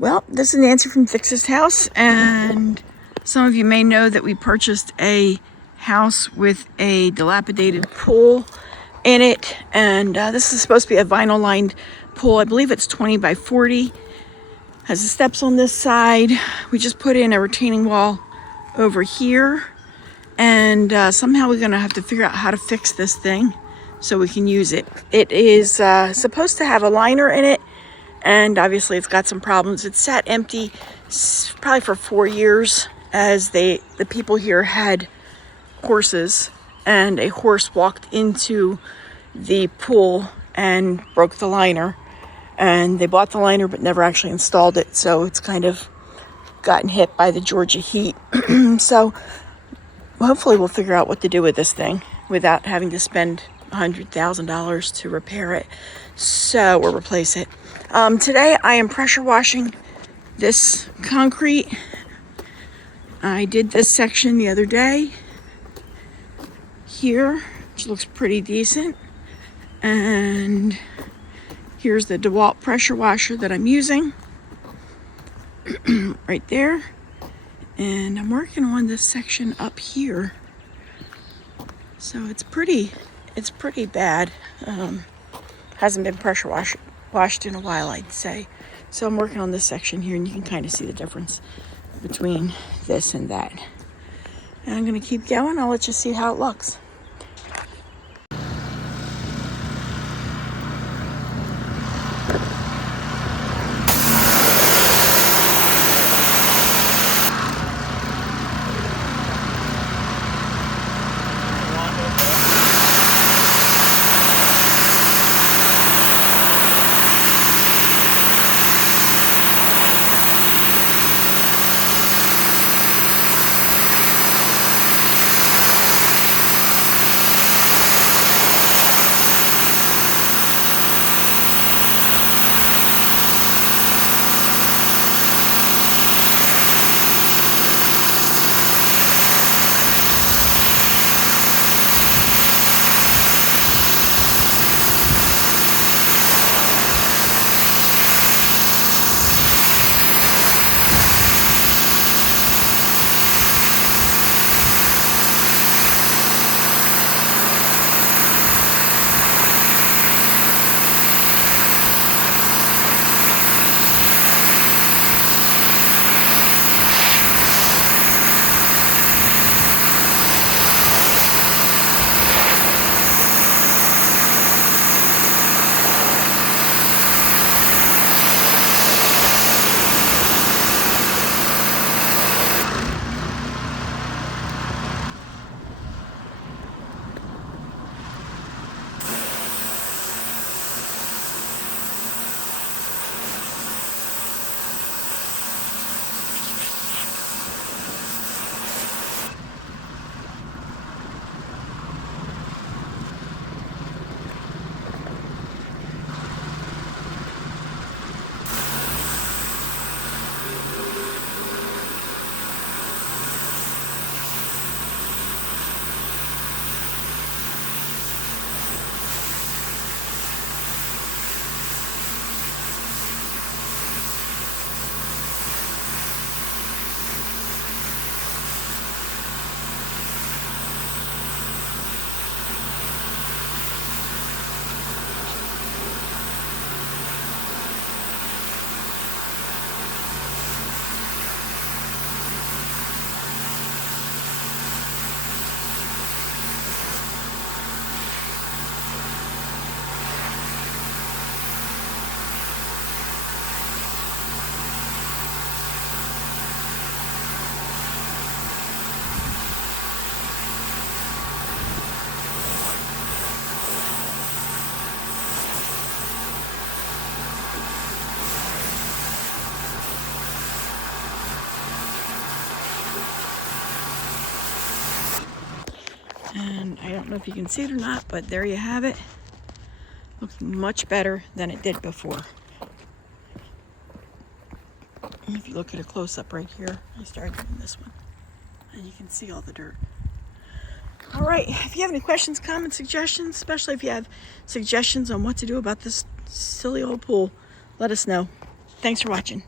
Well, this is Nancy from Fix's House, and some of you may know that we purchased a house with a dilapidated pool in it, and this is supposed to be a vinyl lined pool. I believe it's 20 by 40. Has the steps on this side. We just put in a retaining wall over here, and somehow we're gonna have to figure out how to fix this thing so we can use it. It is supposed to have a liner in it, and obviously it's got some problems. It's sat empty probably for 4 years, as the people here had horses, and a horse walked into the pool and broke the liner, and they bought the liner but never actually installed it, so it's kind of gotten hit by the Georgia heat. So hopefully we'll figure out what to do with this thing without having to spend $100,000 to repair it, or replace it. Today I am pressure washing this concrete. I did this section the other day here, which looks pretty decent, and here's the DeWalt Pressure Washer that I'm using right there, and I'm working on this section up here, so it's pretty bad. Hasn't been pressure washed in a while, I'd say. So I'm working on this section here, and you can kind of see the difference between this and that. And I'm going to keep going. I'll let you see how it looks. And I don't know if you can see it or not, but there you have it. Looks much better than it did before. If you look at a close-up right here, I started doing this one, and you can see all the dirt. All right, if you have any questions, comments, suggestions, especially if you have suggestions on what to do about this silly old pool, let us know. Thanks for watching.